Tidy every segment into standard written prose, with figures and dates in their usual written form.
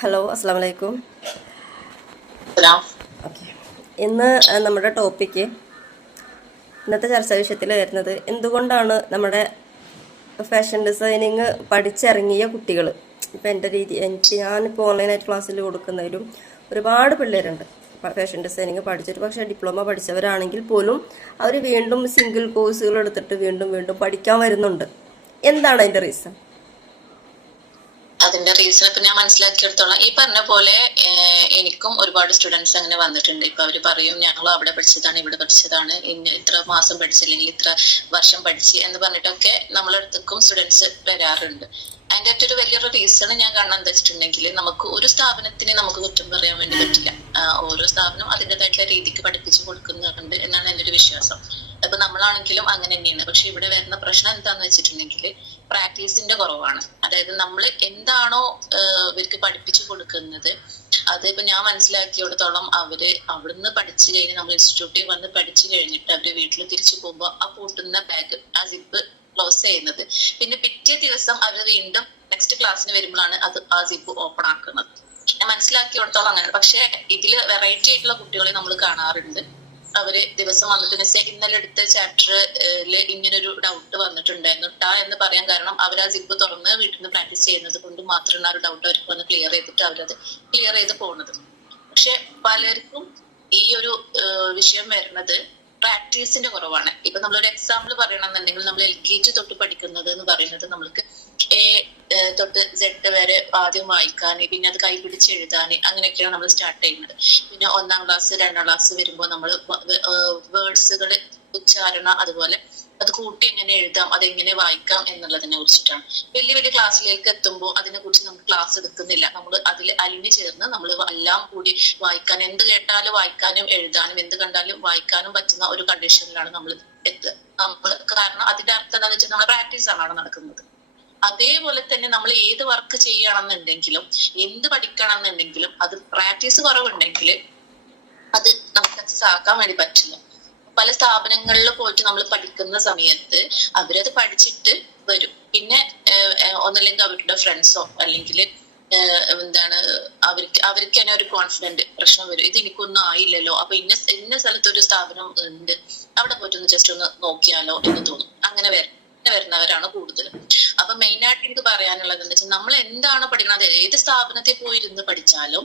Hello, അസ്സാം വലൈക്കും. സലാം. Okay, ഇന്ന് നമ്മുടെ ടോപ്പിക്ക് ഇന്നത്തെ ചർച്ചാ വിഷയത്തിൽ വരുന്നത് എന്തുകൊണ്ടാണ് നമ്മുടെ ഫാഷൻ ഡിസൈനിങ് പഠിച്ചിറങ്ങിയ കുട്ടികൾ, ഇപ്പം എൻ്റെ ഞാനിപ്പോൾ ഓൺലൈനായിട്ട് ക്ലാസ്സിൽ കൊടുക്കുന്നതിലും ഒരുപാട് പിള്ളേരുണ്ട് ഫാഷൻ ഡിസൈനിങ് പഠിച്ചിട്ട്, പക്ഷേ ഡിപ്ലോമ പഠിച്ചവരാണെങ്കിൽ പോലും അവർ വീണ്ടും സിംഗിൾ കോഴ്സുകൾ എടുത്തിട്ട് വീണ്ടും വീണ്ടും പഠിക്കാൻ വരുന്നുണ്ട്. എന്താണ് അതിൻ്റെ റീസൺ? അതിന്റെ റീസൺ ഇപ്പൊ ഞാൻ മനസ്സിലാക്കിയെടുത്തോളം ഈ പറഞ്ഞ പോലെ എനിക്കും ഒരുപാട് സ്റ്റുഡൻസ് അങ്ങനെ വന്നിട്ടുണ്ട്. ഇപ്പൊ അവര് പറയും ഞങ്ങൾ അവിടെ പഠിച്ചതാണ്, ഇവിടെ പഠിച്ചതാണ്, ഇത്ര മാസം പഠിച്ചില്ലെങ്കിൽ ഇത്ര വർഷം പഠിച്ച് എന്ന് പറഞ്ഞിട്ടൊക്കെ നമ്മളടുത്തേക്കും സ്റ്റുഡൻസ് വരാറുണ്ട്. അതിന്റെ ഒരു വലിയൊരു റീസൺ ഞാൻ കാണാൻ എന്താ വെച്ചിട്ടുണ്ടെങ്കിൽ, നമുക്ക് ഒരു സ്ഥാപനത്തിന് നമുക്ക് കുറ്റം പറയാൻ വേണ്ടി പറ്റില്ല. ഓരോ സ്ഥാപനം അതിൻ്റെതായിട്ടുള്ള രീതിക്ക് പഠിപ്പിച്ചു കൊടുക്കുന്നുണ്ട് എന്നാണ് എൻ്റെ ഒരു വിശ്വാസം. അപ്പൊ നമ്മളാണെങ്കിലും അങ്ങനെ തന്നെയാണ്. പക്ഷെ ഇവിടെ വരുന്ന പ്രശ്നം എന്താന്ന് വെച്ചിട്ടുണ്ടെങ്കിൽ പ്രാക്ടീസിന്റെ കുറവാണ്. അതായത് നമ്മൾ എന്താണോ ഇവർക്ക് പഠിപ്പിച്ചു കൊടുക്കുന്നത്, അത് ഇപ്പൊ ഞാൻ മനസ്സിലാക്കിയിടത്തോളം അവര് അവിടുന്ന് പഠിച്ചു കഴിഞ്ഞ് നമ്മൾ ഇൻസ്റ്റിറ്റ്യൂട്ടിൽ വന്ന് പഠിച്ചു കഴിഞ്ഞിട്ട് അവര് വീട്ടിൽ തിരിച്ചു പോകുമ്പോൾ ആ പൂട്ടുന്ന ബാഗ്, ആ സിപ്പ് ക്ലോസ് ചെയ്യുന്നത്, പിന്നെ പിറ്റേ ദിവസം അവർ വീണ്ടും നെക്സ്റ്റ് ക്ലാസ്സിന് വരുമ്പോഴാണ് അത് ആ സിപ്പ് ഓപ്പൺ ആക്കുന്നത്. ഞാൻ മനസ്സിലാക്കിയിടത്തോളം അങ്ങനെ. പക്ഷെ ഇതില് വെറൈറ്റി ആയിട്ടുള്ള കുട്ടികളെ നമ്മൾ കാണാറുണ്ട്. അവര് ദിവസം വന്നിട്ട് ഇന്നലെ എടുത്ത ചാപ്റ്ററില് ഇങ്ങനൊരു ഡൗട്ട് വന്നിട്ടുണ്ടായിരുന്നു എന്ന് പറയാൻ കാരണം അവർ ആ സിപ്പ് തുറന്ന് വീട്ടിൽ നിന്ന് പ്രാക്ടീസ് ചെയ്യുന്നത് കൊണ്ട് മാത്രമാണ് ആ ഒരു ഡൗട്ട് അവർക്ക് വന്ന് ക്ലിയർ ചെയ്തിട്ട് അവരത് ക്ലിയർ ചെയ്ത് പോകുന്നത്. പക്ഷെ പലർക്കും ഈ ഒരു വിഷയം വരുന്നത് പ്രാക്ടീസിന്റെ കുറവാണ്. ഇപ്പൊ നമ്മളൊരു എക്സാമ്പിൾ പറയണമെന്നുണ്ടെങ്കിൽ, നമ്മൾ LKG തൊട്ട് പഠിക്കുന്നത് എന്ന് പറയുന്നത് നമ്മൾക്ക് A തൊട്ട് Z വരെ ആദ്യം വായിക്കാൻ, പിന്നെ അത് കൈപിടിച്ച് എഴുതാൻ, അങ്ങനെയൊക്കെയാണ് നമ്മൾ സ്റ്റാർട്ട് ചെയ്യുന്നത്. പിന്നെ 1ാം ക്ലാസ് 2ാം ക്ലാസ് വരുമ്പോൾ നമ്മൾ വേർഡ്സുകൾ, ഉച്ചാരണ, അതുപോലെ അത് കൂട്ടി എങ്ങനെ എഴുതാം, അതെങ്ങനെ വായിക്കാം എന്നുള്ളതിനെ കുറിച്ചിട്ടാണ്. വലിയ വലിയ ക്ലാസ്സിലേക്ക് എത്തുമ്പോൾ അതിനെ കുറിച്ച് നമുക്ക് ക്ലാസ് എടുക്കുന്നില്ല. നമ്മൾ അതിൽ അലിഞ്ഞു ചേർന്ന് നമ്മൾ എല്ലാം കൂടി വായിക്കാൻ, എന്ത് കേട്ടാലും വായിക്കാനും എഴുതാനും, എന്ത് കണ്ടാലും വായിക്കാനും പറ്റുന്ന ഒരു കണ്ടീഷനിലാണ് നമ്മൾ എത്തുക. കാരണം അതിന്റെ അർത്ഥം എന്താണെന്ന് വെച്ചാൽ നമ്മുടെ പ്രാക്ടീസ് ആണ് അവിടെ നടക്കുന്നത്. അതേപോലെ തന്നെ നമ്മൾ ഏത് വർക്ക് ചെയ്യണമെന്നുണ്ടെങ്കിലും, എന്ത് പഠിക്കണമെന്നുണ്ടെങ്കിലും, അത് പ്രാക്ടീസ് കുറവുണ്ടെങ്കിൽ അത് നമുക്ക് സക്സസ് ആക്കാൻ വേണ്ടി പറ്റില്ല. പല സ്ഥാപനങ്ങളിൽ പോയിട്ട് നമ്മൾ പഠിക്കുന്ന സമയത്ത് അവരത് പഠിച്ചിട്ട് വരും. പിന്നെ ഒന്നല്ലെങ്കിൽ അവരുടെ ഫ്രണ്ട്സോ അല്ലെങ്കിൽ അവർക്ക് തന്നെ ഒരു കോൺഫിഡന്റ് പ്രശ്നം വരും. ഇത് എനിക്കൊന്നും ആയില്ലല്ലോ, അപ്പൊ ഇന്ന സ്ഥലത്ത് ഒരു സ്ഥാപനം ഉണ്ട്, അവിടെ പോയിട്ടൊന്ന് ജസ്റ്റ് ഒന്ന് നോക്കിയാലോ എന്ന് തോന്നും. അങ്ങനെ വരുന്നവരാണ് കൂടുതലും. അപ്പൊ മെയിൻ ആയിട്ട് എനിക്ക് പറയാനുള്ളത് എന്താ വെച്ചാൽ, നമ്മൾ എന്താണ് പഠിക്കുന്നത്, ഏത് സ്ഥാപനത്തിൽ പോയി ഇരുന്ന് പഠിച്ചാലും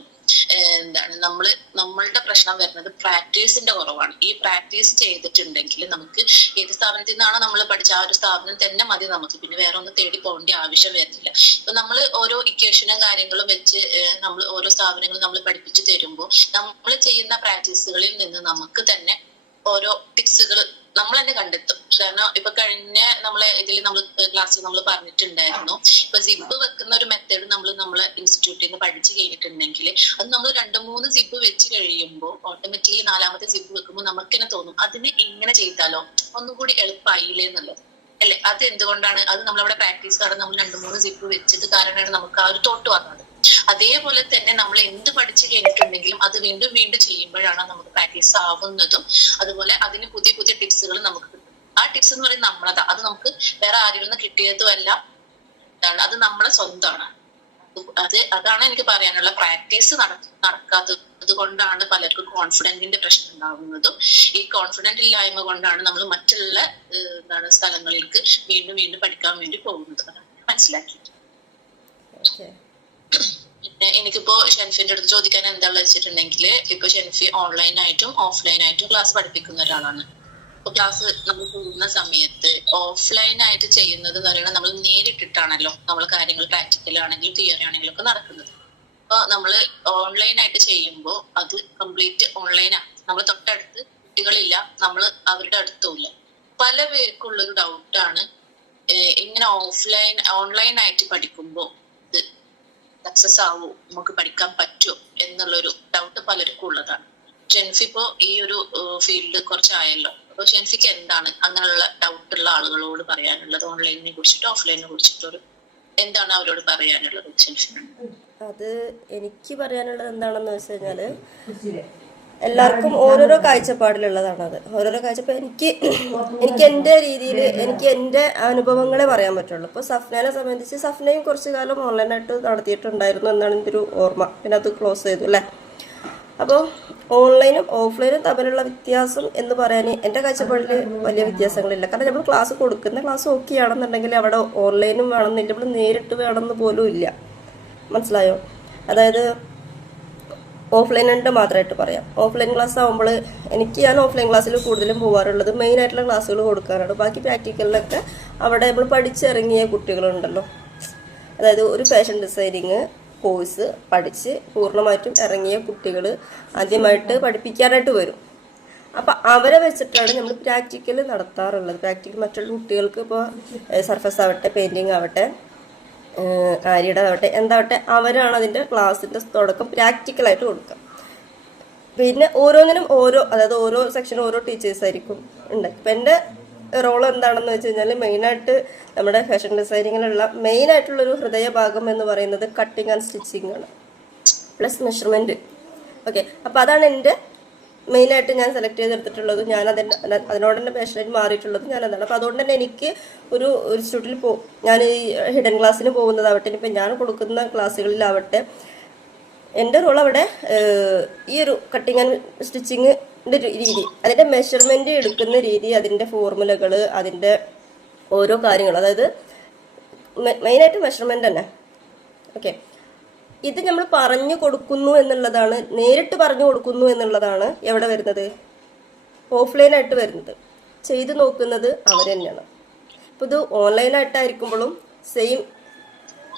നമ്മളുടെ പ്രശ്നം വരുന്നത് പ്രാക്ടീസിന്റെ കുറവാണ്. ഈ പ്രാക്ടീസ് ചെയ്തിട്ടുണ്ടെങ്കിൽ നമുക്ക് ഏത് സ്ഥാപനത്തിൽ നിന്നാണോ നമ്മൾ പഠിച്ച ആ ഒരു സ്ഥാപനം തന്നെ മതി നമുക്ക്. പിന്നെ വേറെ ഒന്ന് തേടി പോകേണ്ട ആവശ്യം വരുന്നില്ല. ഇപ്പൊ നമ്മൾ ഓരോ ഇക്വേഷനും കാര്യങ്ങളും വെച്ച് നമ്മൾ ഓരോ സ്ഥാപനങ്ങളും നമ്മൾ പഠിപ്പിച്ചു തരുമ്പോൾ നമ്മൾ ചെയ്യുന്ന പ്രാക്ടീസുകളിൽ നിന്ന് നമുക്ക് തന്നെ ഓരോ ടിപ്സുകൾ നമ്മൾ തന്നെ കണ്ടെത്തും. കാരണം ഇപ്പൊ കഴിഞ്ഞ ക്ലാസ്സിൽ നമ്മൾ പറഞ്ഞിട്ടുണ്ടായിരുന്നു, ഇപ്പൊ സിബ് വെക്കുന്ന ഒരു മെത്തേഡ് നമ്മളെ ഇൻസ്റ്റിറ്റ്യൂട്ടിൽ നിന്ന് പഠിച്ചു കഴിഞ്ഞിട്ടുണ്ടെങ്കിൽ അത് നമ്മൾ 2-3 സിബ് വെച്ച് കഴിയുമ്പോൾ ഓട്ടോമാറ്റിക്കലി 4ാമത്തെ സിബ് വെക്കുമ്പോൾ നമുക്ക് തന്നെ തോന്നും അതിന് ഇങ്ങനെ ചെയ്താലോ, ഒന്നുകൂടി എളുപ്പമായില്ലേ എന്നുള്ളത് അല്ലെ. അത് എന്തുകൊണ്ടാണ്? അത് നമ്മളവിടെ പ്രാക്ടീസ് കാരണം നമ്മൾ 2-3 സിബ് വെച്ചത് കാരണമാണ് നമുക്ക് ആ ഒരു തോട്ട് വന്നത്. അതേപോലെ തന്നെ നമ്മൾ എന്ത് പഠിച്ചു കഴിഞ്ഞിട്ടുണ്ടെങ്കിലും അത് വീണ്ടും വീണ്ടും ചെയ്യുമ്പോഴാണ് നമുക്ക് പ്രാക്ടീസ് ആവുന്നതും. അതുപോലെ അതിന് പുതിയ പുതിയ ടിപ്സുകൾ നമുക്ക് കിട്ടും. ആ ടിപ്സ് എന്ന് പറയുന്നത് നമ്മളതാ, അത് നമുക്ക് വേറെ ആരിൽ നിന്ന് കിട്ടിയതും അല്ല, അത് നമ്മളെ സ്വന്തമാണ്. അതാണ് എനിക്ക് പറയാനുള്ള. പ്രാക്ടീസ് നടക്കാത്തത് കൊണ്ടാണ് പലർക്കും കോൺഫിഡന്റിന്റെ പ്രശ്നം ഉണ്ടാവുന്നതും. ഈ കോൺഫിഡന്റ് ഇല്ലായ്മ കൊണ്ടാണ് നമ്മൾ മറ്റുള്ള സ്ഥലങ്ങളിലേക്ക് വീണ്ടും വീണ്ടും പഠിക്കാൻ വേണ്ടി പോകുന്നത്. അതാണ് മനസ്സിലാക്കിയിട്ട്. പിന്നെ എനിക്കിപ്പോ ഷെൻഫിന്റെ അടുത്ത് ചോദിക്കാൻ എന്താണെന്ന് വെച്ചിട്ടുണ്ടെങ്കിൽ, ഇപ്പൊ ഷെൻഫി ഓൺലൈനായിട്ടും ഓഫ്ലൈനായിട്ടും ക്ലാസ് പഠിപ്പിക്കുന്ന ഒരാളാണ്. ഇപ്പൊ ക്ലാസ് നമ്മൾ പോകുന്ന സമയത്ത് ഓഫ്ലൈനായിട്ട് ചെയ്യുന്നത് എന്ന് പറയുന്നത് നമ്മൾ നേരിട്ടിട്ടാണല്ലോ നമ്മൾ കാര്യങ്ങൾ പ്രാക്ടിക്കൽ ആണെങ്കിലും തിയറി ആണെങ്കിലും ഒക്കെ നടക്കുന്നത്. അപ്പൊ നമ്മൾ ഓൺലൈനായിട്ട് ചെയ്യുമ്പോൾ അത് കംപ്ലീറ്റ് ഓൺലൈനാണ്. നമ്മൾ തൊട്ടടുത്ത് കുട്ടികളില്ല, നമ്മൾ അവരുടെ അടുത്തുമില്ല. പല പേർക്കുള്ളൊരു ഡൗട്ടാണ്, ഇങ്ങനെ ഓൺലൈനായിട്ട് പഠിക്കുമ്പോൾ സക്സസ് ആവോ, നമുക്ക് പഠിക്കാൻ പറ്റുമോ എന്നുള്ളൊരു ഡൗട്ട് പലർക്കും ഉള്ളതാണ്. ഷെൻഫി ഇപ്പോ ഈ ഒരു ഫീൽഡ് കുറച്ചായല്ലോ. അപ്പൊ ഷെൻഫിക്ക് എന്താണ് അങ്ങനെയുള്ള ഡൗട്ടുള്ള ആളുകളോട് പറയാനുള്ളത്? ഓൺലൈനിനെ കുറിച്ചിട്ടോ ഓഫ്ലൈനിനെ കുറിച്ചിട്ടോ എന്താണ് അവരോട് പറയാനുള്ളത് ഷെൻഫിന്? അത് എനിക്ക് പറയാനുള്ളത് എന്താണെന്ന് വെച്ച് കഴിഞ്ഞാല്, എല്ലാവർക്കും ഓരോരോ കാഴ്ചപ്പാടിലുള്ളതാണത്. ഓരോരോ കാഴ്ചപ്പാട് എനിക്ക് എൻ്റെ രീതിയിൽ എനിക്ക് എൻ്റെ അനുഭവങ്ങളെ പറയാൻ പറ്റുള്ളൂ. ഇപ്പോൾ സഫ്നയെ സംബന്ധിച്ച് സഫ്നയും കുറച്ച് കാലം ഓൺലൈനായിട്ട് നടത്തിയിട്ടുണ്ടായിരുന്നു എന്നാണ് എൻ്റെ ഒരു ഓർമ്മ. പിന്നെ അത് ക്ലോസ് ചെയ്തു അല്ലേ. അപ്പോൾ ഓൺലൈനും ഓഫ്ലൈനും തമ്മിലുള്ള വ്യത്യാസം എന്ന് പറയാൻ എൻ്റെ കാഴ്ചപ്പാടിൽ വലിയ വ്യത്യാസങ്ങളില്ല. കാരണം നമ്മൾ ക്ലാസ് കൊടുക്കുന്ന ക്ലാസ് ഓക്കെ ആണെന്നുണ്ടെങ്കിൽ അവിടെ ഓൺലൈനും വേണമെന്നില്ല, ഇവിടെ നേരിട്ട് വേണമെന്ന് പോലും ഇല്ല. മനസ്സിലായോ? അതായത് ഓഫ്ലൈനായിട്ട് മാത്രമായിട്ട് പറയാം. ഓഫ്ലൈൻ ക്ലാസ് ആകുമ്പോൾ ഞാൻ ഓഫ്ലൈൻ ക്ലാസ്സിൽ കൂടുതലും പോകാറുള്ളത് മെയിനായിട്ടുള്ള ക്ലാസ്സുകൾ കൊടുക്കാനാണ്. ബാക്കി പ്രാക്ടിക്കലിലൊക്കെ അവിടെ നമ്മൾ പഠിച്ചിറങ്ങിയ കുട്ടികളുണ്ടല്ലോ, അതായത് ഒരു ഫാഷൻ ഡിസൈനിങ് കോഴ്സ് പഠിച്ച് പൂർണ്ണമായിട്ടും ഇറങ്ങിയ കുട്ടികൾ ആദ്യമായിട്ട് പഠിപ്പിക്കാനായിട്ട് വരും. അപ്പം അവരെ വെച്ചിട്ടാണ് നമ്മൾ പ്രാക്ടിക്കൽ നടത്താറുള്ളത്. പ്രാക്ടിക്കൽ മറ്റുള്ള കുട്ടികൾക്ക് ഇപ്പോൾ സർഫസ് ആവട്ടെ, പെയിൻറ്റിങ് ആവട്ടെ, ആര്യയുടെ ആവട്ടെ, എന്താവട്ടെ, അവരാണ് അതിൻ്റെ ക്ലാസ്സിൻ്റെ തുടക്കം പ്രാക്ടിക്കലായിട്ട് കൊടുക്കുക. പിന്നെ ഓരോന്നിനും അതായത് ഓരോ സെക്ഷനും ഓരോ ടീച്ചേഴ്സായിരിക്കും ഉണ്ടാക്കി. ഇപ്പം എൻ്റെ റോൾ എന്താണെന്ന് വെച്ച് കഴിഞ്ഞാൽ മെയിനായിട്ട് നമ്മുടെ ഫാഷൻ ഡിസൈനിങ്ങിലുള്ള മെയിനായിട്ടുള്ളൊരു ഹൃദയഭാഗം എന്ന് പറയുന്നത് കട്ടിങ് ആൻഡ് സ്റ്റിച്ചിങ് ആണ്, പ്ലസ് മെഷർമെൻറ്റ്. ഓക്കെ, അപ്പോൾ അതാണ് എൻ്റെ മെയിനായിട്ട് ഞാൻ സെലക്ട് ചെയ്തെടുത്തിട്ടുള്ളത്. ഞാൻ അതിനോട് തന്നെ പാഷനായിട്ട് മാറിയിട്ടുള്ളത് ഞാൻ അതാണ്. അപ്പോൾ അതുകൊണ്ട് തന്നെ എനിക്ക് ഒരു ഇൻസ്റ്റിറ്റ്യൂട്ടിൽ ഞാൻ ഈ ഹിഡൻ ക്ലാസ്സിന് പോകുന്നതാവട്ടെ, ഇനിയിപ്പോൾ ഞാൻ കൊടുക്കുന്ന ക്ലാസ്സുകളിലാവട്ടെ, എൻ്റെ റോൾ അവിടെ ഈ ഒരു കട്ടിങ് ആൻഡ് സ്റ്റിച്ചിങ്ങിൻ്റെ രീതി, അതിൻ്റെ മെഷർമെൻറ്റ് എടുക്കുന്ന രീതി, അതിൻ്റെ ഫോർമുലകൾ, അതിൻ്റെ ഓരോ കാര്യങ്ങൾ, അതായത് മെയിനായിട്ട് മെഷർമെൻറ്റ് തന്നെ. ഓക്കെ, ഇത് നമ്മൾ പറഞ്ഞു കൊടുക്കുന്നു എന്നുള്ളതാണ്, നേരിട്ട് പറഞ്ഞു കൊടുക്കുന്നു എന്നുള്ളതാണ് എവിടെ വരുന്നത്? ഓഫ്ലൈനായിട്ട് വരുന്നത്. ചെയ്ത് നോക്കുന്നത് അവർ തന്നെയാണ്. ഇപ്പോൾ ഇത് ഓൺലൈനായിട്ടായിരിക്കുമ്പോഴും സെയിം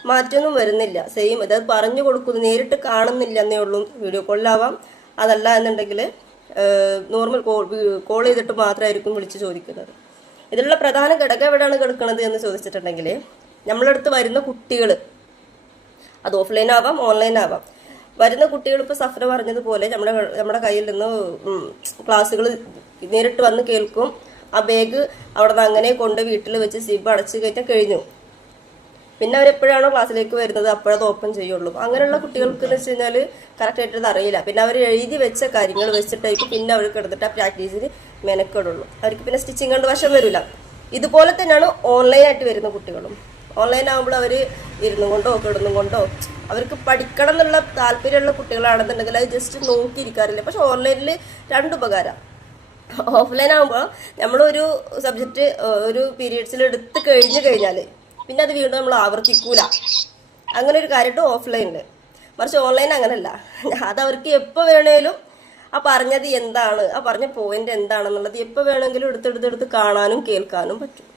മാറ്റമൊന്നും വരുന്നില്ല. സെയിം അതായത് പറഞ്ഞു കൊടുക്കുന്നു, നേരിട്ട് കാണുന്നില്ല എന്നേ ഉള്ളൂ. വീഡിയോ കോളിലാവാം, അതല്ല എന്നുണ്ടെങ്കിൽ നോർമൽ കോൾ ചെയ്തിട്ട് മാത്രമായിരിക്കും വിളിച്ച് ചോദിക്കുന്നത്. ഇതിലുള്ള പ്രധാന ഘടകം എവിടെയാണ് കിടക്കുന്നത് എന്ന് ചോദിച്ചിട്ടുണ്ടെങ്കിൽ, നമ്മളടുത്ത് വരുന്ന കുട്ടികൾ, അത് ഓഫ്ലൈൻ ആവാം ഓൺലൈൻ ആവാം, വരുന്ന കുട്ടികൾ ഇപ്പോൾ സഫ്ര പറഞ്ഞതുപോലെ നമ്മുടെ കയ്യിൽ നിന്ന് ക്ലാസ്സുകൾ നേരിട്ട് വന്ന് കേൾക്കും. ആ ബാഗ് അവിടെ നിന്ന് അങ്ങനെ കൊണ്ട് വീട്ടിൽ വെച്ച് സിബ് അടച്ച് കയറ്റാൻ കഴിഞ്ഞു. പിന്നെ അവരെപ്പോഴാണോ ക്ലാസ്സിലേക്ക് വരുന്നത് അപ്പോഴത് ഓപ്പൺ ചെയ്യുള്ളൂ. അങ്ങനെയുള്ള കുട്ടികൾക്ക് എന്ന് വെച്ച് കഴിഞ്ഞാൽ കറക്റ്റായിട്ട് അത് അറിയില്ല. പിന്നെ അവർ എഴുതി വെച്ച കാര്യങ്ങൾ വെച്ചിട്ടായിരിക്കും പിന്നെ അവർ കിടന്നിട്ട് ആ പ്രാക്ടീസിന് മെനക്കെടുള്ളൂ. അവർക്ക് പിന്നെ സ്റ്റിച്ചിങ് കൊണ്ട് വശം വരില്ല. ഇതുപോലെ തന്നെയാണ് ഓൺലൈനായിട്ട് വരുന്ന കുട്ടികളും. ഓൺലൈൻ ആകുമ്പോൾ അവർ ഇരുന്നും കൊണ്ടോ കിടന്നും കൊണ്ടോ അവർക്ക് പഠിക്കണം എന്നുള്ള താല്പര്യമുള്ള കുട്ടികളാണെന്നുണ്ടെങ്കിൽ അത് ജസ്റ്റ് നോക്കിയിരിക്കാറില്ല. പക്ഷെ ഓൺലൈനിൽ രണ്ടുപകാരം. ഓഫ്ലൈൻ ആകുമ്പോൾ നമ്മളൊരു സബ്ജക്റ്റ് ഒരു പീരീഡ്സിൽ എടുത്ത് കഴിഞ്ഞാൽ പിന്നെ അത് വീണ്ടും നമ്മൾ ആവർത്തിക്കൂല. അങ്ങനെ ഒരു കാര്യമായിട്ട് ഓഫ്ലൈനിൽ. മറിച്ച് ഓൺലൈൻ അങ്ങനല്ല. അതവർക്ക് എപ്പോൾ വേണേലും ആ പറഞ്ഞത് എന്താണ്, ആ പറഞ്ഞ പോയിന്റ് എന്താണെന്നുള്ളത് എപ്പോൾ വേണമെങ്കിലും എടുത്ത് കാണാനും കേൾക്കാനും പറ്റും.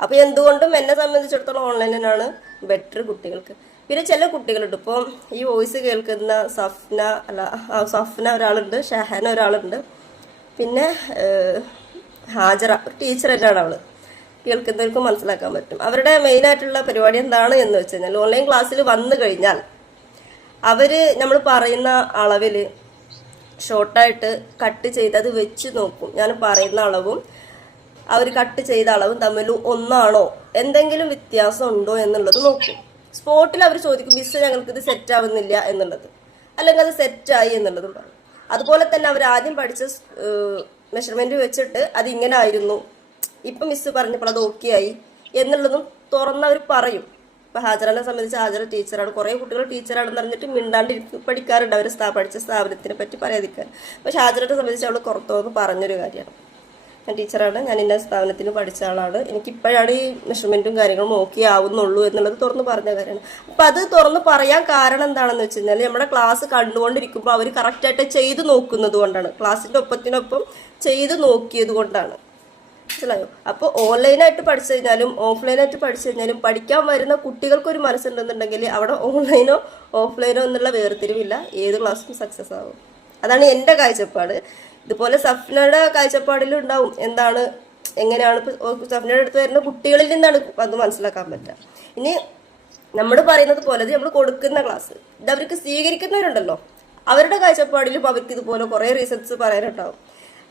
അപ്പോൾ എന്തുകൊണ്ടും എന്നെ സംബന്ധിച്ചിടത്തോളം ഓൺലൈനിലാണ് ബെറ്റർ കുട്ടികൾക്ക്. പിന്നെ ചില കുട്ടികളുണ്ട്, ഇപ്പോൾ ഈ വോയിസ് കേൾക്കുന്ന സഫ്ന ഒരാളുണ്ട്, ഷഹന ഒരാളുണ്ട്, പിന്നെ ഹാജറ ഒരു ടീച്ചർ തന്നെയാണ് അവള്. കേൾക്കുന്നവർക്ക് മനസ്സിലാക്കാൻ പറ്റും. അവരുടെ മെയിനായിട്ടുള്ള പരിപാടി എന്താണ് എന്ന് വെച്ച് കഴിഞ്ഞാൽ, ഓൺലൈൻ ക്ലാസ്സിൽ വന്നു കഴിഞ്ഞാൽ അവർ നമ്മൾ പറയുന്ന അളവിൽ ഷോർട്ടായിട്ട് കട്ട് ചെയ്ത് അത് വെച്ച് നോക്കും. ഞാൻ പറയുന്ന അളവും അവർ കട്ട് ചെയ്ത അളവും തമ്മിൽ ഒന്നാണോ, എന്തെങ്കിലും വ്യത്യാസം ഉണ്ടോ എന്നുള്ളത് നോക്കും. സ്പോട്ടിൽ അവർ ചോദിക്കും, മിസ് ഞങ്ങൾക്ക് ഇത് സെറ്റ് ആവുന്നില്ല എന്നുള്ളത്, അല്ലെങ്കിൽ അത് സെറ്റായി എന്നുള്ളതും പറയും. അതുപോലെ തന്നെ അവർ ആദ്യം പഠിച്ച മെഷർമെന്റ് വെച്ചിട്ട് അത് ഇങ്ങനെ ആയിരുന്നു, ഇപ്പം മിസ് പറഞ്ഞപ്പോൾ അത് ഓക്കെ ആയി എന്നുള്ളതും തുറന്നവർ പറയും. ഇപ്പം ഹാജറിനെ സംബന്ധിച്ച് ഹാജർ ടീച്ചറാണ്. കുറേ കുട്ടികൾ ടീച്ചറാണെന്ന് പറഞ്ഞിട്ട് മിണ്ടാണ്ടിരിക്കും പഠിക്കാറുണ്ട്, അവർ പഠിച്ച സ്ഥാപനത്തിനെ പറ്റി പറയാതിരിക്കാൻ. പക്ഷെ ഹാജറിനെ സംബന്ധിച്ച് അവൾ പുറത്തുനിന്ന് പറഞ്ഞൊരു കാര്യമാണ്, ഞാൻ ടീച്ചറാണ്, ഞാൻ ഇന്ന സ്ഥാപനത്തിന് പഠിച്ച ആളാണ്, എനിക്കിപ്പോഴാണ് ഈ മെഷർമെൻറ്റും കാര്യങ്ങളും ഓക്കെ ആവുന്നുള്ളൂ എന്നുള്ളത് തുറന്ന് പറഞ്ഞ കാര്യമാണ്. അപ്പം അത് തുറന്ന് പറയാൻ കാരണം എന്താണെന്ന് വെച്ച് കഴിഞ്ഞാൽ, നമ്മുടെ ക്ലാസ് കണ്ടുകൊണ്ടിരിക്കുമ്പോൾ അവർ കറക്റ്റായിട്ട് ചെയ്ത് നോക്കുന്നത് കൊണ്ടാണ്, ക്ലാസ്സിൻ്റെ ഒപ്പത്തിനൊപ്പം ചെയ്ത് നോക്കിയത് കൊണ്ടാണ്. മനസ്സിലായോ? അപ്പോൾ ഓൺലൈനായിട്ട് പഠിച്ചു കഴിഞ്ഞാലും ഓഫ്ലൈനായിട്ട് പഠിച്ചു കഴിഞ്ഞാലും പഠിക്കാൻ വരുന്ന കുട്ടികൾക്കൊരു മനസ്സുണ്ടെന്നുണ്ടെങ്കിൽ അവിടെ ഓൺലൈനോ ഓഫ്ലൈനോ എന്നുള്ള വേർതിരിവില്ല, ഏത് ക്ലാസ്സും സക്സസ് ആവും. അതാണ് എൻ്റെ കാഴ്ചപ്പാട്. ഇതുപോലെ സഫ്നയുടെ കാഴ്ചപ്പാടിലും ഉണ്ടാവും എന്താണ്, എങ്ങനെയാണ് സഫ്നയുടെ അടുത്ത് വരുന്ന കുട്ടികളിൽ നിന്നാണ് അത് മനസ്സിലാക്കാൻ പറ്റുക. ഇനി നമ്മൾ പറയുന്നത് പോലെ നമ്മൾ കൊടുക്കുന്ന ക്ലാസ് ഇത് അവർക്ക് സ്വീകരിക്കുന്നവരുണ്ടല്ലോ, അവരുടെ കാഴ്ചപ്പാടിലും അവർക്ക് ഇതുപോലെ കുറേ റീസൺസ് പറയാനുണ്ടാവും.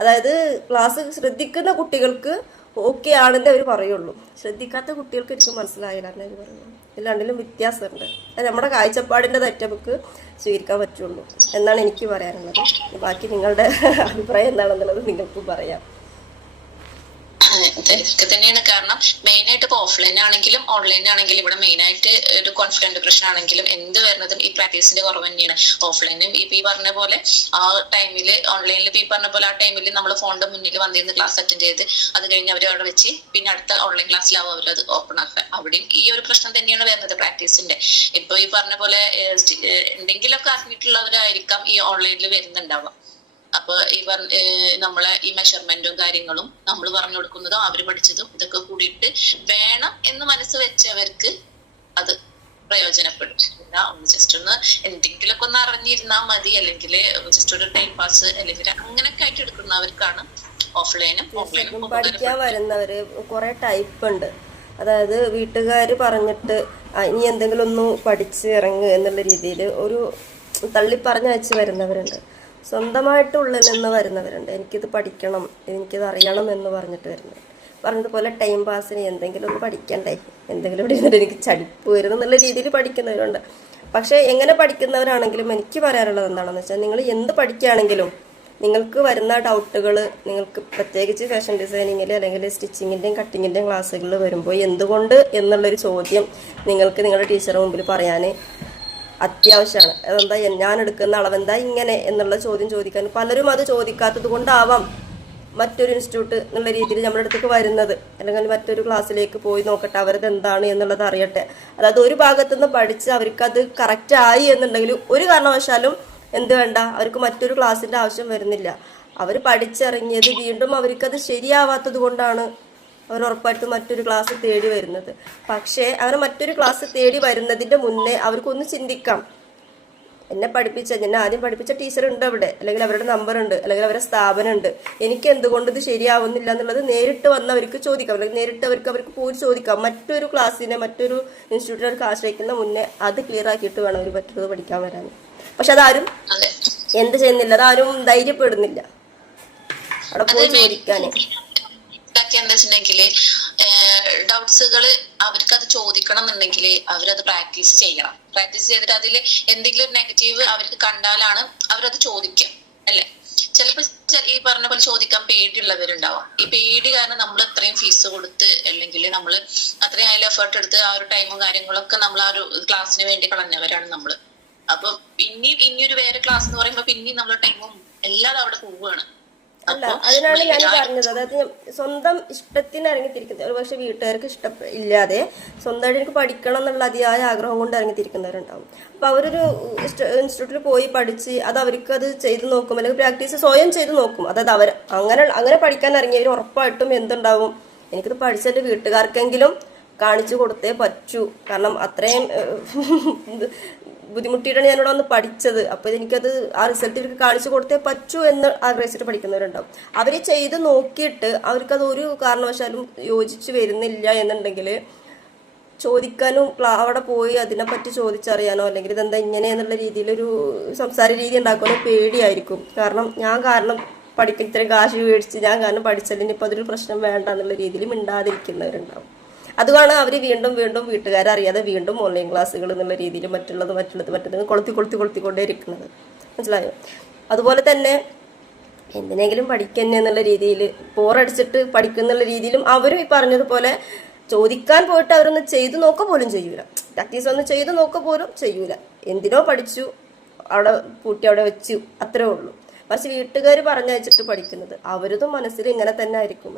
അതായത് ക്ലാസ് ശ്രദ്ധിക്കുന്ന കുട്ടികൾക്ക് ഓക്കെ ആണെന്നേ അവർ പറയുള്ളൂ, ശ്രദ്ധിക്കാത്ത കുട്ടികൾക്ക് എനിക്ക് മനസ്സിലായില്ല എന്നേ പറയുള്ളൂ. ഇത് രണ്ടിലും വ്യത്യാസമുണ്ട്. അത് നമ്മുടെ കാഴ്ചപ്പാടിൻ്റെ തെറ്റ് നമുക്ക് സ്വീകരിക്കാൻ പറ്റുള്ളൂ എന്നാണ് എനിക്ക് പറയാനുള്ളത്. ബാക്കി നിങ്ങളുടെ അഭിപ്രായം എന്താണെന്നുള്ളത് നിങ്ങൾക്ക് പറയാം. ഇതൊക്കെ തന്നെയാണ്. കാരണം മെയിൻ ആയിട്ട് ഇപ്പൊ ഓഫ്ലൈൻ ആണെങ്കിലും ഓൺലൈൻ ആണെങ്കിലും ഇവിടെ മെയിൻ ആയിട്ട് ഒരു കോൺഫിഡന്റ് പ്രശ്നം ആണെങ്കിലും എന്ത് വരുന്നതും ഈ പ്രാക്ടീസിന്റെ കുറവ് തന്നെയാണ്. ഓഫ്ലൈനും ഇപ്പൊ ഈ പറഞ്ഞ പോലെ ആ ടൈമിൽ, ഓൺലൈനിൽ ഇപ്പൊ ഈ പറഞ്ഞ പോലെ ആ ടൈമിൽ നമ്മൾ ഫോണിന്റെ മുന്നിൽ വന്നിരുന്ന് ക്ലാസ് അറ്റൻഡ് ചെയ്ത് അത് കഴിഞ്ഞ് അവർ അവിടെ വെച്ച് പിന്നെ അടുത്ത ഓൺലൈൻ ക്ലാസ്സിലാവും അവരത് ഓപ്പൺ ആക്കുക. അവിടെയും ഈ ഒരു പ്രശ്നം തന്നെയാണ് വരുന്നത് പ്രാക്ടീസിന്റെ. ഇപ്പൊ ഈ പറഞ്ഞ പോലെ എന്തെങ്കിലുമൊക്കെ അറിഞ്ഞിട്ടുള്ളവരായിരിക്കാം ഈ ഓൺലൈനിൽ വരുന്നുണ്ടാവുക. അപ്പൊ നമ്മളെ ഈ മെഷർമെന്റും കാര്യങ്ങളും നമ്മൾ പറഞ്ഞു കൊടുക്കുന്നതും അവർ പഠിച്ചതും ഇതൊക്കെ കൂടിയിട്ട് വേണം എന്ന് മനസ്സ് വെച്ചവർക്ക് അത് പ്രയോജനപ്പെടും. ജസ്റ്റ് ഒന്ന് എന്തെങ്കിലുമൊക്കെ ഒന്ന് അറിഞ്ഞിരുന്നാൽ മതി, അല്ലെങ്കിൽ ജസ്റ്റ് ഒരു ടൈം പാസ് അല്ലെങ്കിൽ അങ്ങനെയൊക്കെ ആയിട്ട് എടുക്കുന്നവർക്കാണ് ഓഫ്ലൈനും ഓൺലൈനും. പഠിക്കാൻ വരുന്നവര് കുറെ ടൈപ്പ് ഉണ്ട്. അതായത് വീട്ടുകാർ പറഞ്ഞിട്ട് ഇനി എന്തെങ്കിലും ഒന്ന് പഠിച്ച് ഇറങ്ങുക എന്നുള്ള രീതിയിൽ ഒരു തള്ളിപ്പറഞ്ഞ് വെച്ച് വരുന്നവരുണ്ട്. സ്വന്തമായിട്ട് ഉള്ളിൽ നിന്ന് വരുന്നവരുണ്ട്. എനിക്കിത് പഠിക്കണം, എനിക്കിത് അറിയണം എന്ന് പറഞ്ഞിട്ട് വരുന്നത്. പറഞ്ഞതുപോലെ ടൈം പാസിന് എന്തെങ്കിലും ഒന്ന് പഠിക്കണ്ടേ, എന്തെങ്കിലും ഇവിടെ ഇരുന്നിട്ട് എനിക്ക് ചടിപ്പ് വരുന്നു എന്നുള്ള രീതിയിൽ പഠിക്കുന്നവരുണ്ട്. പക്ഷേ എങ്ങനെ പഠിക്കുന്നവരാണെങ്കിലും എനിക്ക് പറയാനുള്ളത് എന്താണെന്ന് വെച്ചാൽ, നിങ്ങൾ എന്ത് പഠിക്കുകയാണെങ്കിലും നിങ്ങൾക്ക് വരുന്ന ഡൗട്ടുകൾ, നിങ്ങൾക്ക് പ്രത്യേകിച്ച് ഫാഷൻ ഡിസൈനിങ്ങിൽ അല്ലെങ്കിൽ സ്റ്റിച്ചിങ്ങിൻ്റെയും കട്ടിങ്ങിൻ്റെയും ക്ലാസ്സുകളിൽ വരുമ്പോൾ എന്തുകൊണ്ട് എന്നുള്ളൊരു ചോദ്യം നിങ്ങൾക്ക് നിങ്ങളുടെ ടീച്ചറുടെ മുമ്പിൽ പറയാൻ അത്യാവശ്യമാണ്. അതെന്താ ഞാൻ എടുക്കുന്ന അളവെന്താ ഇങ്ങനെ എന്നുള്ള ചോദ്യം ചോദിക്കാൻ പലരും അത് ചോദിക്കാത്തത് കൊണ്ടാവാം മറ്റൊരു ഇൻസ്റ്റിറ്റ്യൂട്ട് എന്നുള്ള രീതിയിൽ നമ്മുടെ അടുത്തേക്ക് വരുന്നത്. അല്ലെങ്കിൽ മറ്റൊരു ക്ലാസ്സിലേക്ക് പോയി നോക്കട്ടെ അവരത് എന്താണ് എന്നുള്ളത് അറിയട്ടെ. അതായത് ഒരു ഭാഗത്തുനിന്ന് പഠിച്ച് അവർക്കത് കറക്റ്റ് ആയി എന്നുണ്ടെങ്കിൽ ഒരു കാരണവശാലും എന്ത് വേണ്ട, അവർക്ക് മറ്റൊരു ക്ലാസ്സിൻ്റെ ആവശ്യം വരുന്നില്ല. അവർ പഠിച്ചിറങ്ങിയത് വീണ്ടും അവർക്കത് ശരിയാവാത്തത് കൊണ്ടാണ് അവർ ഉറപ്പായിട്ടും മറ്റൊരു ക്ലാസ് തേടി വരുന്നത്. പക്ഷേ അങ്ങനെ മറ്റൊരു ക്ലാസ് തേടി വരുന്നതിൻ്റെ മുന്നേ അവർക്കൊന്ന് ചിന്തിക്കാം, എന്നെ ആദ്യം പഠിപ്പിച്ച ടീച്ചർ ഉണ്ട് അവിടെ, അല്ലെങ്കിൽ അവരുടെ നമ്പർ ഉണ്ട്, അല്ലെങ്കിൽ അവരുടെ സ്ഥാപനം ഉണ്ട്, എനിക്ക് എന്തുകൊണ്ട് ഇത് ശരിയാവുന്നില്ല എന്നുള്ളത് നേരിട്ട് വന്ന് അവർക്ക് ചോദിക്കാം, അല്ലെങ്കിൽ നേരിട്ട് അവർക്ക് പോയി ചോദിക്കാം. മറ്റൊരു ക്ലാസ്സിനെ മറ്റൊരു ഇൻസ്റ്റിറ്റ്യൂട്ടിനെ അവർക്ക് ആശ്രയിക്കുന്ന മുന്നേ അത് ക്ലിയർ ആക്കിയിട്ട് വേണം അവർ മറ്റൊരു പഠിക്കാൻ വരാൻ. പക്ഷെ അതാരും എന്ത് ചെയ്യുന്നില്ല, അതാരും ധൈര്യപ്പെടുന്നില്ല അവിടെ പോയി ചോദിക്കാനേ. എന്താ വെച്ചിട്ടുണ്ടെങ്കിൽ ഡൗട്ട്സുകൾ അവർക്ക് അത് ചോദിക്കണം എന്നുണ്ടെങ്കിൽ അവരത് പ്രാക്ടീസ് ചെയ്യണം. പ്രാക്ടീസ് ചെയ്തിട്ട് അതിൽ എന്തെങ്കിലും ഒരു നെഗറ്റീവ് അവർക്ക് കണ്ടാലാണ് അവരത് ചോദിക്കുക, അല്ലെ? ചിലപ്പോൾ ഈ പറഞ്ഞ പോലെ ചോദിക്കാൻ പേടിയുള്ളവരുണ്ടാവും. ഈ പേടി കാരണം നമ്മൾ അത്രയും ഫീസ് കൊടുത്ത് അല്ലെങ്കിൽ നമ്മൾ അത്രയും അതിൽ എഫേർട്ട് എടുത്ത് ആ ഒരു ടൈമും കാര്യങ്ങളൊക്കെ നമ്മൾ ആ ഒരു ക്ലാസ്സിന് വേണ്ടി കളഞ്ഞവരാണ് നമ്മൾ. അപ്പൊ ഇനിയൊരു വേറെ ക്ലാസ് എന്ന് പറയുമ്പോ പിന്നെയും നമ്മുടെ ടൈമും എല്ലാം അവിടെ പോവുകയാണ്. അല്ല, അതിനാണ് ഞാൻ പറഞ്ഞത്. അതായത് സ്വന്തം ഇഷ്ടത്തിന് ഇറങ്ങിത്തിരിക്കുന്നത്, ഒരു പക്ഷെ വീട്ടുകാർക്ക് ഇല്ലാതെ സ്വന്തമായിട്ട് എനിക്ക് പഠിക്കണം എന്നുള്ള അതിയായ ആഗ്രഹം കൊണ്ട് ഇറങ്ങിത്തിരിക്കുന്നവരുണ്ടാവും. അപ്പൊ അവരൊരു ഇൻസ്റ്റിറ്റ്യൂട്ടിൽ പോയി പഠിച്ച് അത് അവർക്ക് അത് ചെയ്ത് നോക്കും, അല്ലെങ്കിൽ പ്രാക്ടീസ് സ്വയം ചെയ്ത് നോക്കും. അതായത് അങ്ങനെ പഠിക്കാൻ ഇറങ്ങിയവർ ഉറപ്പായിട്ടും എന്തുണ്ടാവും, എനിക്കിത് പഠിച്ചെന്റെ വീട്ടുകാർക്കെങ്കിലും കാണിച്ചു കൊടുത്തേ പറ്റൂ. കാരണം അത്രയും ബുദ്ധിമുട്ടിയിട്ടാണ് ഞാനിവിടെ വന്ന് പഠിച്ചത്. അപ്പോൾ എനിക്കത് ആ റിസൾട്ട് ഇവർക്ക് കാണിച്ചു കൊടുത്തേ പറ്റൂ എന്ന് ആഗ്രഹിച്ചിട്ട് പഠിക്കുന്നവരുണ്ടാവും. അവർ ചെയ്ത് നോക്കിയിട്ട് അവർക്കത് ഒരു കാരണവശാലും യോജിച്ച് വരുന്നില്ല എന്നുണ്ടെങ്കിൽ ചോദിക്കാനും അവിടെ പോയി അതിനെപ്പറ്റി ചോദിച്ചറിയാനോ അല്ലെങ്കിൽ ഇതെന്താ ഇങ്ങനെ എന്നുള്ള രീതിയിലൊരു സംസാര രീതി ഉണ്ടാക്കാനോ പേടിയായിരിക്കും. ഞാൻ കാരണം ഇത്രയും കാശ് മേടിച്ച് ഞാൻ കാരണം പഠിച്ചതിന് ഇപ്പം അതൊരു പ്രശ്നം വേണ്ട എന്നുള്ള രീതിയിൽ മിണ്ടാതിരിക്കുന്നവരുണ്ടാവും. അതുമാണ് അവർ വീണ്ടും വീട്ടുകാരറിയാതെ വീണ്ടും ഓൺലൈൻ ക്ലാസ്സുകൾ എന്നുള്ള രീതിയിൽ മറ്റുള്ളത് കൊളുത്തിക്കൊണ്ടേ ഇരിക്കുന്നത്. മനസ്സിലായോ? അതുപോലെ തന്നെ എന്തിനെങ്കിലും പഠിക്കന്നെ എന്നുള്ള രീതിയിൽ ബോറടിച്ചിട്ട് പഠിക്കുന്നുള്ള രീതിയിലും അവരും ഈ പറഞ്ഞതുപോലെ ചോദിക്കാൻ പോയിട്ട് അവരൊന്ന് ചെയ്തു നോക്ക പോലും ചെയ്യൂല. പ്രാക്ടീസ് ഒന്ന് ചെയ്തു നോക്ക പോലും ചെയ്യൂല. എന്തിനോ പഠിച്ചു, അവിടെ പൂട്ടി അവിടെ വെച്ചു, അത്രേ ഉള്ളൂ. പക്ഷെ വീട്ടുകാർ പറഞ്ഞയച്ചിട്ട് പഠിക്കുന്നത് അവരതും മനസ്സിൽ ഇങ്ങനെ തന്നെ ആയിരിക്കും.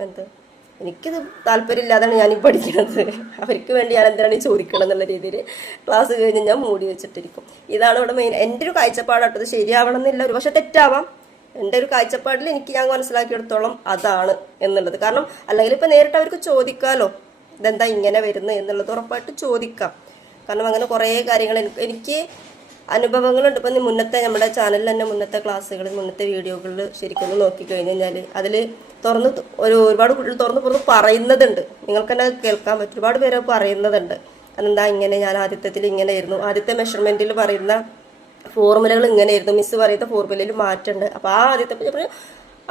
എനിക്കിത് താല്പര്യമില്ലാതാണ് ഞാനീ പഠിക്കുന്നത്, അവർക്ക് വേണ്ടി ഞാൻ എന്തിനാണ് ചോദിക്കണം എന്നുള്ള രീതിയിൽ ക്ലാസ് കഴിഞ്ഞ് ഞാൻ മൂടി വെച്ചിട്ടിരിക്കും. ഇതാണ് ഇവിടെ മെയിൻ. എൻ്റെ ഒരു കാഴ്ചപ്പാടാട്ടത് ശരിയാവണം എന്നില്ല, ഒരു പക്ഷെ തെറ്റാവാം. എൻ്റെ ഒരു കാഴ്ചപ്പാടിൽ ഞാൻ മനസ്സിലാക്കിയെടുത്തോളം അതാണ് എന്നുള്ളത്. കാരണം അല്ലെങ്കിൽ ഇപ്പം നേരിട്ട് അവർക്ക് ചോദിക്കാമല്ലോ, ഇതെന്താ ഇങ്ങനെ വരുന്നത് എന്നുള്ളത് ഉറപ്പായിട്ട് ചോദിക്കാം. കാരണം അങ്ങനെ കുറേ കാര്യങ്ങൾ എനിക്ക് അനുഭവങ്ങളുണ്ട്. ഇപ്പം നമ്മുടെ ചാനലിൽ തന്നെ മുന്നത്തെ ക്ലാസ്സുകളിൽ മുന്നത്തെ വീഡിയോകളിൽ ശരിക്കും നോക്കിക്കഴിഞ്ഞ് കഴിഞ്ഞാൽ അതിൽ ഒരുപാട് കുട്ടികൾ തുറന്ന് പറയുന്നതുണ്ട്. നിങ്ങൾക്ക് തന്നെ കേൾക്കാൻ പറ്റും. ഒരുപാട് പേര് പറയുന്നതുണ്ട്, അതെന്താ ഇങ്ങനെ, ഞാൻ ആദ്യത്തിൽ ഇങ്ങനെയായിരുന്നു, ആദ്യത്തെ മെഷർമെൻറ്റിൽ പറയുന്ന ഫോർമുലകൾ ഇങ്ങനെയായിരുന്നു, മിസ് പറയുന്ന ഫോർമുലയിൽ മാറ്റമുണ്ട്. അപ്പോൾ ആ ആദ്യത്തെ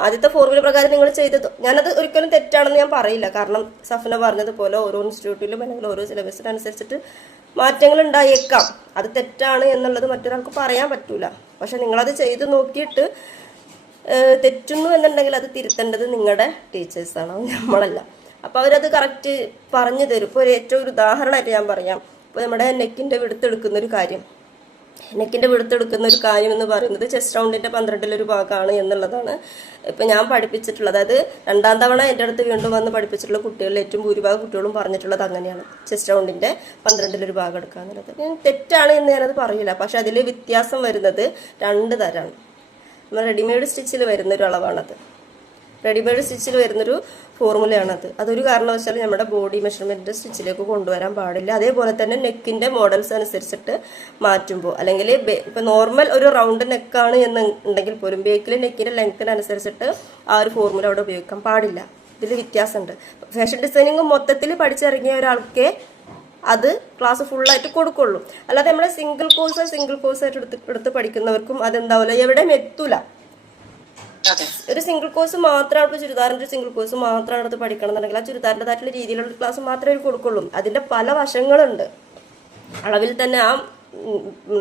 ആദ്യത്തെ ഫോർമുല പ്രകാരം നിങ്ങൾ ചെയ്തത്, ഞാനത് ഒരിക്കലും തെറ്റാണെന്ന് ഞാൻ പറയില്ല. കാരണം സഫ്ന പറഞ്ഞതുപോലെ ഓരോ ഇൻസ്റ്റിറ്റ്യൂട്ടിലും അല്ലെങ്കിൽ ഓരോ സിലബസിനനുസരിച്ചിട്ട് മാറ്റങ്ങൾ ഉണ്ടായേക്കാം. അത് തെറ്റാണ് എന്നുള്ളത് മറ്റൊരാൾക്ക് പറയാൻ പറ്റൂല. പക്ഷെ നിങ്ങളത് ചെയ്ത് നോക്കിയിട്ട് തെറ്റുന്നു എന്നുണ്ടെങ്കിൽ അത് തിരുത്തേണ്ടത് നിങ്ങളുടെ ടീച്ചേഴ്സാണ്, നമ്മളല്ല. അപ്പോൾ അവരത് കറക്റ്റ് പറഞ്ഞു തരും. ഇപ്പോൾ ഏറ്റവും ഒരു ഉദാഹരണമായിട്ട് ഞാൻ പറയാം. ഇപ്പോൾ നമ്മുടെ നെക്കിൻ്റെ വിടുത്തെടുക്കുന്ന ഒരു കാര്യം എന്ന് പറയുന്നത് ചെസ്റ്റ് റൗണ്ടിൻ്റെ 12 ഭാഗമാണ് എന്നുള്ളതാണ് ഇപ്പം ഞാൻ പഠിപ്പിച്ചിട്ടുള്ളത്. അതായത് 2ാം തവണ എൻ്റെ അടുത്ത് വീണ്ടും വന്ന് പഠിപ്പിച്ചിട്ടുള്ള കുട്ടികളിൽ ഏറ്റവും ഭൂരിഭാഗം കുട്ടികളും പറഞ്ഞിട്ടുള്ളത് അങ്ങനെയാണ്, ചെസ്റ്റ് റൗണ്ടിൻ്റെ 12 ഭാഗം എടുക്കുക എന്നുള്ളത്. ഞാൻ തെറ്റാണ് എന്ന് ഞാനത് പറയില്ല. പക്ഷെ അതിൽ വ്യത്യാസം വരുന്നത് 2 തരമാണ്. നമ്മൾ റെഡിമെയ്ഡ് സ്റ്റിച്ചിൽ വരുന്നൊരു അളവാണത്, റെഡിമെയ്ഡ് സ്റ്റിച്ചിൽ വരുന്നൊരു ഫോർമുലയാണത്. അതൊരു കാരണവശാലും നമ്മുടെ ബോഡി മെഷർമെൻറ്റ് സ്റ്റിച്ചിലേക്ക് കൊണ്ടുവരാൻ പാടില്ല. അതേപോലെ തന്നെ നെക്കിൻ്റെ മോഡൽസ് അനുസരിച്ചിട്ട് മാറ്റുമ്പോൾ, അല്ലെങ്കിൽ ഇപ്പം നോർമൽ ഒരു റൗണ്ട് നെക്കാണ് എന്നുണ്ടെങ്കിൽ പോലും ബേക്കിൽ നെക്കിൻ്റെ ലെങ്ത്തിനനുസരിച്ചിട്ട് ആ ഒരു ഫോർമുല അവിടെ ഉപയോഗിക്കാൻ പാടില്ല. ഇതിൽ വ്യത്യാസമുണ്ട്. ഫാഷൻ ഡിസൈനിങ് മൊത്തത്തിൽ പഠിച്ചിറങ്ങിയ ഒരാൾക്കേ അത് ക്ലാസ് ഫുള്ളായിട്ട് കൊടുക്കുള്ളൂ. അല്ലാതെ നമ്മളെ സിംഗിൾ കോഴ്സായിട്ട് എടുത്ത് പഠിക്കുന്നവർക്കും അതെന്താവില്ല, എവിടെയും എത്തൂല. ഒരു സിംഗിൾ കോഴ്സ് മാത്രമാണ്, ഇപ്പോൾ ചുരിദാറിൻ്റെ ഒരു സിംഗിൾ കോഴ്സ് മാത്രമാണ് എടുത്ത് പഠിക്കണം എന്നുണ്ടെങ്കിൽ ആ ചുരിദാറിൻ്റെതായിട്ടുള്ള രീതിയിലുള്ള ക്ലാസ് മാത്രമേ അവർ കൊടുക്കുള്ളൂ. അതിൻ്റെ പല വശങ്ങളുണ്ട്. അളവിൽ തന്നെ ആ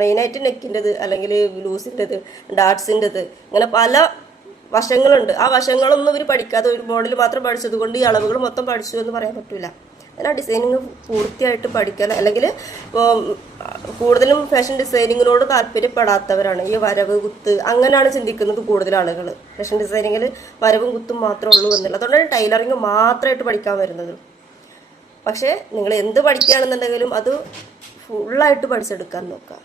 മെയിനായിട്ട് നെക്കിൻ്റെത് അല്ലെങ്കിൽ ലൂസിൻ്റെത് ഡാർട്സിൻ്റെത് ഇങ്ങനെ പല വശങ്ങളുണ്ട്. ആ വശങ്ങളൊന്നും ഇവർ പഠിക്കാതെ ഒരു മോഡൽ മാത്രം പഠിച്ചത് കൊണ്ട് ഈ അളവുകൾ മൊത്തം പഠിച്ചു എന്ന് പറയാൻ പറ്റില്ല. അങ്ങനെ ഡിസൈനിങ് പൂർത്തിയായിട്ട് പഠിക്കാൻ, അല്ലെങ്കിൽ കൂടുതലും ഫാഷൻ ഡിസൈനിങ്ങിനോട് താല്പര്യപ്പെടാത്തവരാണ് ഈ വരവ് കുത്ത് അങ്ങനെയാണ് ചിന്തിക്കുന്നത് കൂടുതൽ ആളുകൾ. ഫാഷൻ ഡിസൈനിങ്ങിൽ വരവും കുത്തും മാത്രമേ ഉള്ളൂ എന്നുള്ള, അതുകൊണ്ടാണ് ടൈലറിങ് മാത്രമായിട്ട് പഠിക്കാൻ വരുന്നത്. പക്ഷേ നിങ്ങൾ എന്ത് പഠിക്കുകയാണെന്നുണ്ടെങ്കിലും അത് ഫുള്ളായിട്ട് പഠിച്ചെടുക്കാൻ നോക്കുക.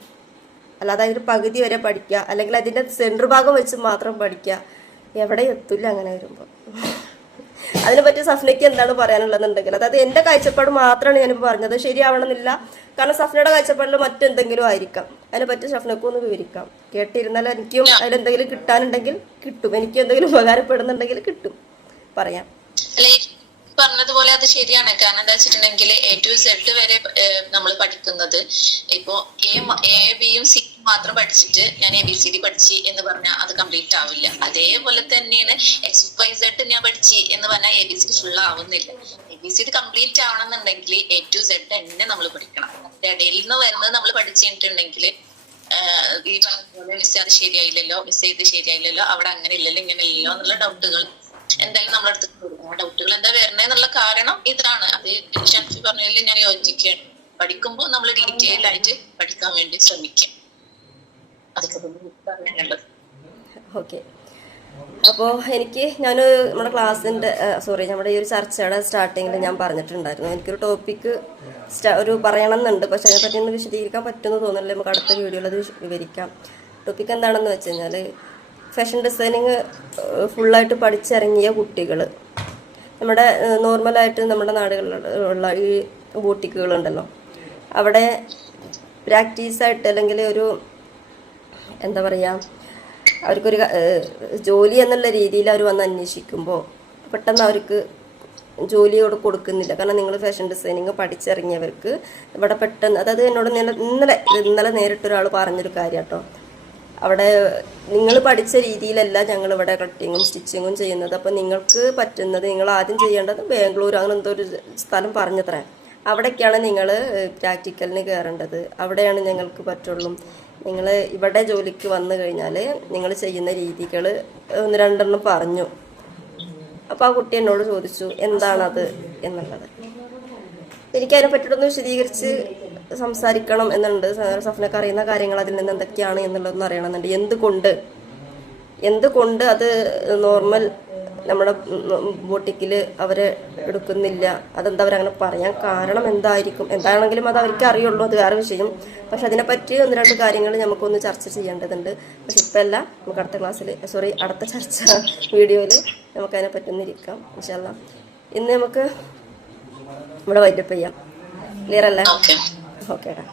അല്ലാതെ അതിൻ്റെ പകുതി വരെ പഠിക്കുക, അല്ലെങ്കിൽ അതിൻ്റെ സെൻറ്റർ ഭാഗം വെച്ച് മാത്രം പഠിക്കുക, എവിടെ എത്തില്ല അങ്ങനെ വരുമ്പോൾ. അതിനെപ്പറ്റി സഫ്നയ്ക്ക് എന്താണ് പറയാനുള്ളതെന്നുണ്ടെങ്കിൽ, അതായത് എൻ്റെ കാഴ്ചപ്പാട് മാത്രമാണ് ഞാനിപ്പോൾ പറഞ്ഞത്, ശരിയാവണമെന്നില്ല. കാരണം സഫ്നയുടെ കാഴ്ചപ്പാടിൽ മറ്റെന്തെങ്കിലും ആയിരിക്കാം. അതിനെപ്പറ്റി സഫ്നക്കും ഒന്ന് വിവരിക്കാം. കേട്ടിരുന്നാൽ എനിക്കും അതിലെന്തെങ്കിലും കിട്ടാനുണ്ടെങ്കിൽ കിട്ടും, എനിക്ക് എന്തെങ്കിലും ഉപകാരപ്പെടുന്നുണ്ടെങ്കിൽ കിട്ടും, പറയാം. പറഞ്ഞതുപോലെ അത് ശരിയാണ്. കാരണം എന്താ വെച്ചിട്ടുണ്ടെങ്കിൽ A to Z വരെ നമ്മൾ പഠിക്കുന്നത് ഇപ്പോ A, B, C മാത്രം പഠിച്ചിട്ട് ഞാൻ ABCD പഠിച്ചു എന്ന് പറഞ്ഞാൽ അത് കംപ്ലീറ്റ് ആവില്ല. അതേപോലെ തന്നെയാണ് XYZ ഞാൻ പഠിച്ചു എന്ന് പറഞ്ഞാൽ ABCD ഫുൾ ആവുന്നില്ല. ABCD കംപ്ലീറ്റ് ആവണമെന്നുണ്ടെങ്കിൽ A to Z തന്നെ നമ്മൾ പഠിക്കണം. ഇടയിൽ നിന്ന് വരുന്നത് നമ്മൾ പഠിച്ചു കഴിഞ്ഞിട്ടുണ്ടെങ്കിൽ ഈ പറഞ്ഞ മിസ് അത് ശരിയായില്ലല്ലോ, മിസ് ചെയ്ത് ശരിയായില്ലല്ലോ, അവിടെ അങ്ങനെ ഇല്ലല്ലോ ഇങ്ങനെ ഇല്ലല്ലോ എന്നുള്ള ഡൗട്ടുകൾ എന്തായാലും നമ്മളടുത്ത് കൊടുക്കണം. ഡൗട്ടുകൾ എന്താ വരണേന്നുള്ള കാരണം ഇതാണ്. അത് ഷൻഫി പറഞ്ഞതിൽ ഞാൻ യോജിക്കുകയാണ്. പഠിക്കുമ്പോൾ നമ്മൾ ഡീറ്റെയിൽ ആയിട്ട് പഠിക്കാൻ വേണ്ടി ശ്രമിക്കാം. അതൊക്കെ പറയാനുള്ളത്. ഓക്കെ. അപ്പോൾ ഞാൻ നമ്മുടെ ക്ലാസ്സിൻ്റെ നമ്മുടെ ഈ ഒരു ചർച്ചയുടെ സ്റ്റാർട്ടിങ്ങിൽ ഞാൻ പറഞ്ഞിട്ടുണ്ടായിരുന്നു, എനിക്കൊരു ടോപ്പിക്ക് ഒരു പറയണം എന്നുണ്ട്. പക്ഷെ അതിനെപ്പറ്റി ഒന്ന് വിശദീകരിക്കാൻ പറ്റുമെന്ന് തോന്നുന്നില്ല. നമുക്ക് അടുത്ത വീഡിയോയിൽ അത് വിവരിക്കാം. ടോപ്പിക്ക് എന്താണെന്ന് വെച്ച് കഴിഞ്ഞാൽ, ഫാഷൻ ഡിസൈനിങ് ഫുള്ളായിട്ട് പഠിച്ചിറങ്ങിയ കുട്ടികൾ, നമ്മുടെ നോർമലായിട്ട് നമ്മുടെ നാടുകളിലുള്ള ഈ ബൂട്ടിക്കുകളുണ്ടല്ലോ, അവിടെ പ്രാക്ടീസായിട്ട് അല്ലെങ്കിൽ ഒരു എന്താ പറയുക, അവർക്കൊരു ജോലി എന്നുള്ള രീതിയിൽ അവർ വന്ന് അന്വേഷിക്കുമ്പോൾ പെട്ടെന്ന് അവർക്ക് ജോലിയോട് കൊടുക്കുന്നില്ല. കാരണം നിങ്ങൾ ഫാഷൻ ഡിസൈനിങ് പഠിച്ചിറങ്ങിയവർക്ക് ഇവിടെ പെട്ടെന്ന്, അതായത് എന്നോട് ഇന്നലെ നേരിട്ടൊരാൾ പറഞ്ഞൊരു കാര്യം കേട്ടോ, അവിടെ നിങ്ങൾ പഠിച്ച രീതിയിലല്ല ഞങ്ങളിവിടെ കട്ടിങ്ങും സ്റ്റിച്ചിങ്ങും ചെയ്യുന്നത്. അപ്പോൾ നിങ്ങൾക്ക് പറ്റുന്നത്, നിങ്ങൾ ആദ്യം ചെയ്യേണ്ടത് ബാംഗ്ലൂർ അങ്ങനെ എന്തോ ഒരു സ്ഥലം പറഞ്ഞത്രേ, അവിടേക്കാണ് നിങ്ങൾ പ്രാക്ടിക്കലിന് കയറേണ്ടത്, അവിടെയാണ് ഞങ്ങൾക്ക് പറ്റുള്ളൂ. നിങ്ങൾ ഇവിടെ ജോലിക്ക് വന്നു കഴിഞ്ഞാൽ നിങ്ങൾ ചെയ്യുന്ന രീതികൾ 1-2 പറഞ്ഞു. അപ്പോൾ ആ കുട്ടി എന്നോട് ചോദിച്ചു എന്താണത് എന്നുള്ളത്. എനിക്കതിനെ പറ്റിയിട്ടൊന്ന് വിശദീകരിച്ച് സംസാരിക്കണം എന്നുണ്ട്. സഫ്നക്ക് അറിയുന്ന കാര്യങ്ങൾ അതിൽ നിന്ന് എന്തൊക്കെയാണ് എന്നുള്ളതൊന്നും അറിയണമെന്നുണ്ട്. എന്തുകൊണ്ട് അത് നോർമൽ നമ്മുടെ ബോട്ടിക്കിൽ അവരെ എടുക്കുന്നില്ല, അതെന്താ അവരങ്ങനെ പറയാൻ കാരണം എന്തായിരിക്കും? എന്താണെങ്കിലും അത് അവർക്ക് അറിയുള്ളൂ, അത് വേറെ വിഷയം. പക്ഷെ അതിനെപ്പറ്റി 1-2 കാര്യങ്ങൾ നമുക്കൊന്ന് ചർച്ച ചെയ്യേണ്ടതുണ്ട്. പക്ഷെ ഇപ്പം അല്ല, നമുക്ക് അടുത്ത ക്ലാസ്സിൽ അടുത്ത ചർച്ച വീഡിയോയിൽ നമുക്കതിനെപ്പറ്റി ഒന്നിരിക്കാം ഇൻഷാ അല്ലാ. ഇന്ന് നമുക്ക് ഇവിടെ വൈൻഡപ്പ് ചെയ്യാം. ക്ലിയർ അല്ലേ? ഓക്കേടാ.